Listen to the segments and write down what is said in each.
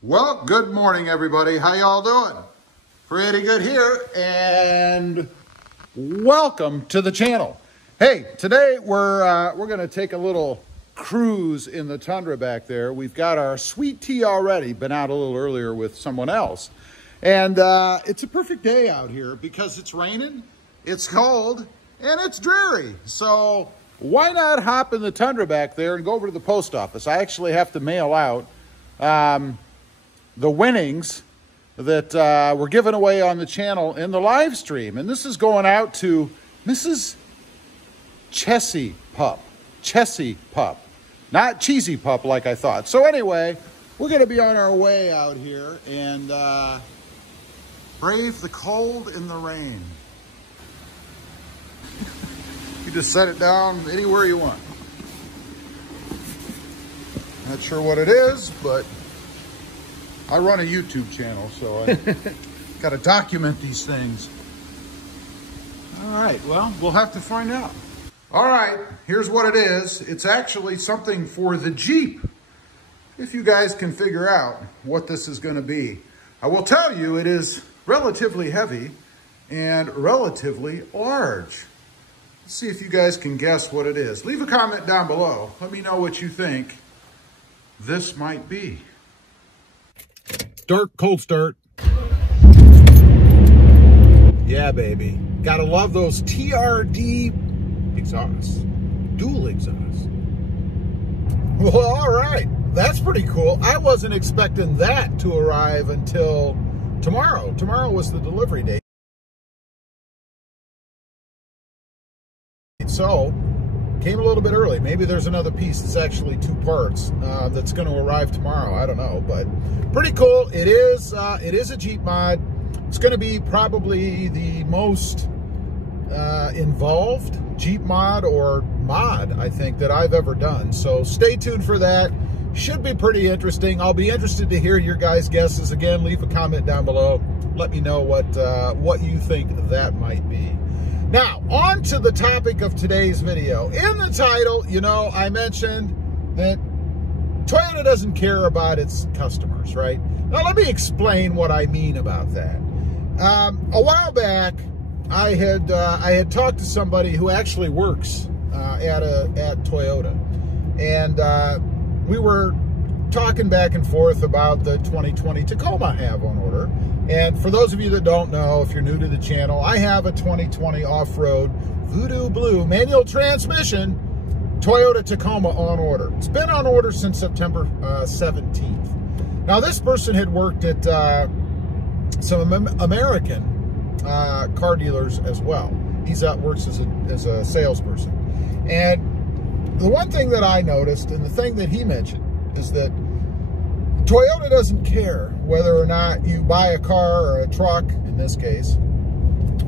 Well, good morning, everybody. How y'all doing? Pretty good here, and welcome to the channel. Hey, today we're going to take a little cruise in the tundra back there. We've got our sweet tea already, been out a little earlier with someone else, and it's a perfect day out here because it's raining, it's cold, and it's dreary. So why not hop in the tundra back there and go over to the post office? I actually have to mail out the winnings that were given away on the channel in the live stream. And this is going out to Mrs. Chessie Pup. Chessie Pup. Not Cheesy Pup like I thought. So anyway, we're going to be on our way out here and brave the cold and the rain. You just set it down anywhere you want. Not sure what it is, but I run a YouTube channel, so I got to document these things. All right, well, we'll have to find out. All right, here's what it is. It's actually something for the Jeep, if you guys can figure out what this is going to be. I will tell you it is relatively heavy and relatively large. Let's see if you guys can guess what it is. Leave a comment down below. Let me know what you think this might be. Start, cold start. Yeah, baby. Gotta love those TRD exhausts. Dual exhausts. Well, all right. That's pretty cool. I wasn't expecting that to arrive until tomorrow. Tomorrow was the delivery date. So, came a little bit early. Maybe there's another piece. It's actually 2 parts that's going to arrive tomorrow. I don't know, but pretty cool. It is a Jeep mod. It's going to be probably the most involved Jeep mod or mod, I think, that I've ever done. So stay tuned for that. Should be pretty interesting. I'll be interested to hear your guys' guesses. Again, leave a comment down below. Let me know what you think that might be. Now, on to the topic of today's video. In the title, you know, I mentioned that Toyota doesn't care about its customers, right? Now, let me explain what I mean about that. A while back, I had talked to somebody who actually works at Toyota, and we were talking back and forth about the 2020 Tacoma I have on order. And for those of you that don't know, if you're new to the channel, I have a 2020 off-road Voodoo Blue manual transmission Toyota Tacoma on order. It's been on order since September 17th. Now, this person had worked at some American car dealers as well. He's works as a salesperson. And the one thing that I noticed, and the thing that he mentioned, is that Toyota doesn't care whether or not you buy a car or a truck, in this case,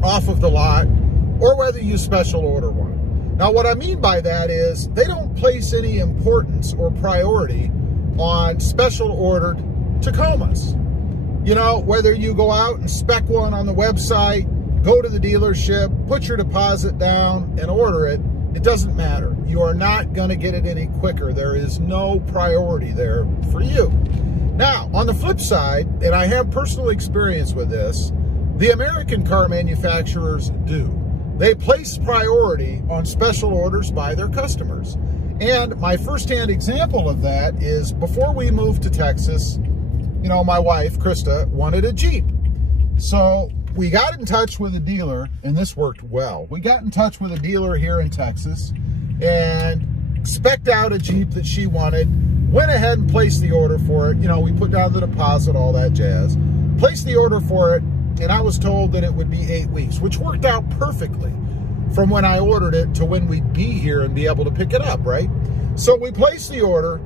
off of the lot, or whether you special order one. Now, what I mean by that is they don't place any importance or priority on special ordered Tacomas. You know, whether you go out and spec one on the website, go to the dealership, put your deposit down and order it, it doesn't matter. You are not going to get it any quicker. There is no priority there for you. Now, on the flip side, and I have personal experience with this, the American car manufacturers do. They place priority on special orders by their customers. And my firsthand example of that is before we moved to Texas, you know, my wife, Krista, wanted a Jeep. So we got in touch with a dealer, and this worked well. We got in touch with a dealer here in Texas and spec'd out a Jeep that she wanted, went ahead and placed the order for it. You know, we put down the deposit, all that jazz, placed the order for it, and I was told that it would be 8 weeks, which worked out perfectly from when I ordered it to when we'd be here and be able to pick it up, right? So we placed the order,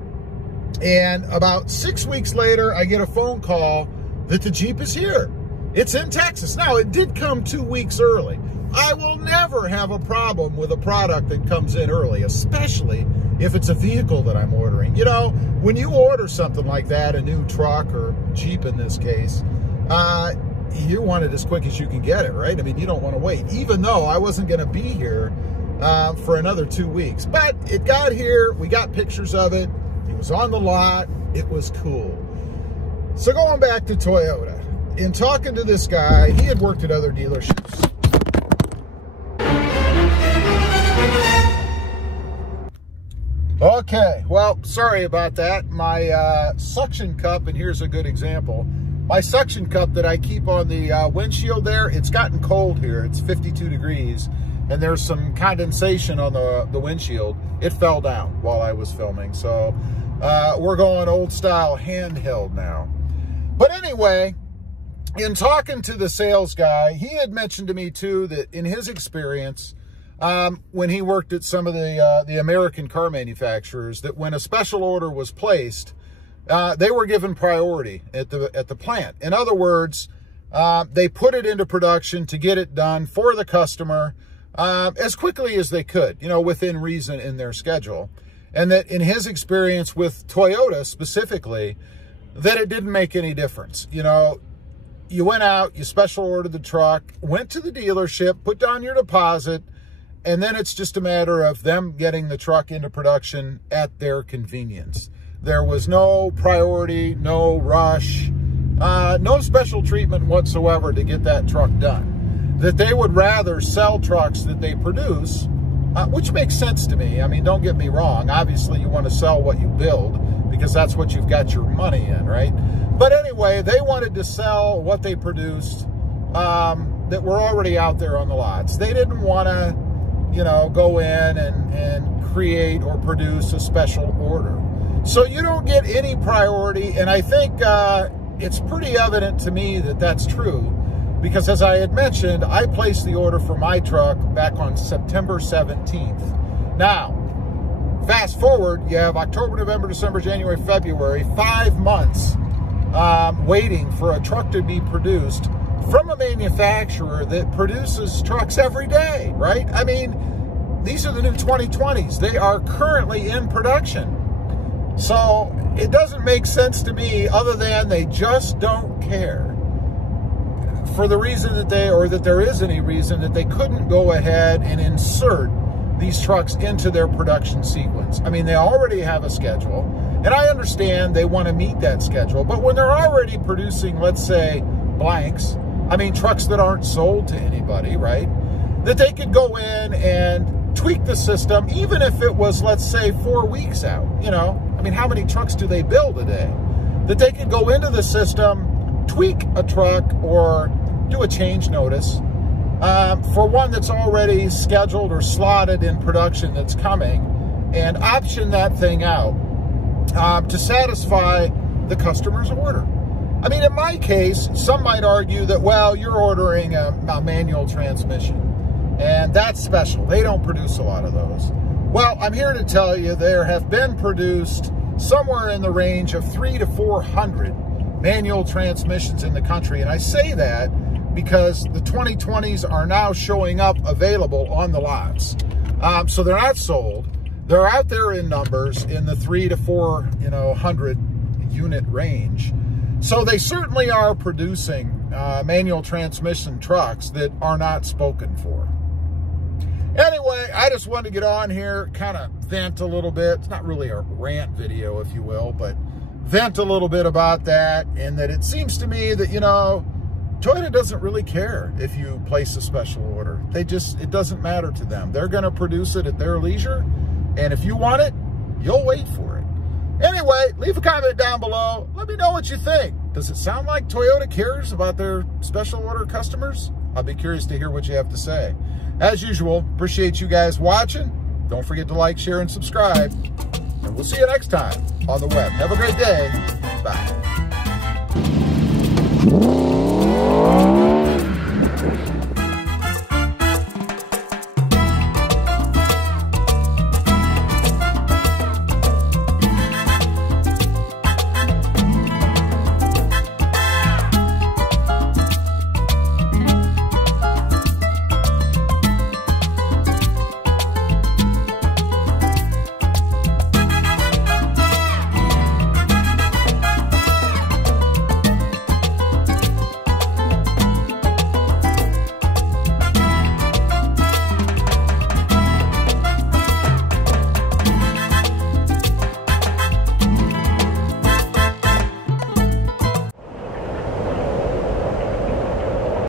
and about 6 weeks later, I get a phone call that the Jeep is here. It's in Texas. Now, it did come 2 weeks early. I will never have a problem with a product that comes in early, especially if it's a vehicle that I'm ordering. You know, when you order something like that, a new truck or Jeep in this case, you want it as quick as you can get it, right? I mean, you don't want to wait, even though I wasn't going to be here for another 2 weeks. But it got here. We got pictures of it. It was on the lot. It was cool. So going back to Toyota, in talking to this guy, he had worked at other dealerships. Okay, well, sorry about that. My suction cup, and here's a good example. My suction cup that I keep on the windshield there, it's gotten cold here. It's 52 degrees, and there's some condensation on the windshield. It fell down while I was filming, so we're going old style handheld now. But anyway, in talking to the sales guy, he had mentioned to me too that in his experience, when he worked at some of the American car manufacturers, that when a special order was placed, they were given priority at the plant. In other words, they put it into production to get it done for the customer as quickly as they could, you know, within reason in their schedule. And that in his experience with Toyota specifically, that it didn't make any difference. You know, you went out, you special ordered the truck, went to the dealership, put down your deposit, and then it's just a matter of them getting the truck into production at their convenience. There was no priority, no rush, no special treatment whatsoever to get that truck done. That they would rather sell trucks that they produce, which makes sense to me. I mean, don't get me wrong. Obviously, you want to sell what you build because that's what you've got your money in, right? But anyway, they wanted to sell what they produced that were already out there on the lots. They didn't want to, you know, go in and create or produce a special order. So you don't get any priority, and I think it's pretty evident to me that that's true, because as I had mentioned, I placed the order for my truck back on September 17th. Now, fast forward, you have October, November, December, January, February, 5 months waiting for a truck to be produced from a manufacturer that produces trucks every day, right? I mean, these are the new 2020s. They are currently in production. So it doesn't make sense to me other than they just don't care. For the reason that that there is any reason that they couldn't go ahead and insert these trucks into their production sequence. I mean, they already have a schedule, and I understand they want to meet that schedule, but when they're already producing, let's say, blanks, I mean, trucks that aren't sold to anybody, right? That they could go in and tweak the system, even if it was, let's say, 4 weeks out, you know? I mean, how many trucks do they build a day? That they could go into the system, tweak a truck, or do a change notice for one that's already scheduled or slotted in production that's coming, and option that thing out to satisfy the customer's order. I mean, in my case, some might argue that, well, you're ordering a manual transmission, and that's special. They don't produce a lot of those. Well, I'm here to tell you there have been produced somewhere in the range of 300 to 400 manual transmissions in the country, and I say that because the 2020s are now showing up available on the lots. So they're not sold. They're out there in numbers in the 300 to 400 unit range. So they certainly are producing manual transmission trucks that are not spoken for. Anyway, I just wanted to get on here, kind of vent a little bit. It's not really a rant video, if you will, but vent a little bit about that, and that it seems to me that, you know, Toyota doesn't really care if you place a special order. It doesn't matter to them. They're going to produce it at their leisure, and if you want it, you'll wait for it. Anyway, leave a comment down below. Let me know what you think. Does it sound like Toyota cares about their special order customers? I'll be curious to hear what you have to say. As usual, appreciate you guys watching. Don't forget to like, share, and subscribe. And we'll see you next time on the web. Have a great day. Bye.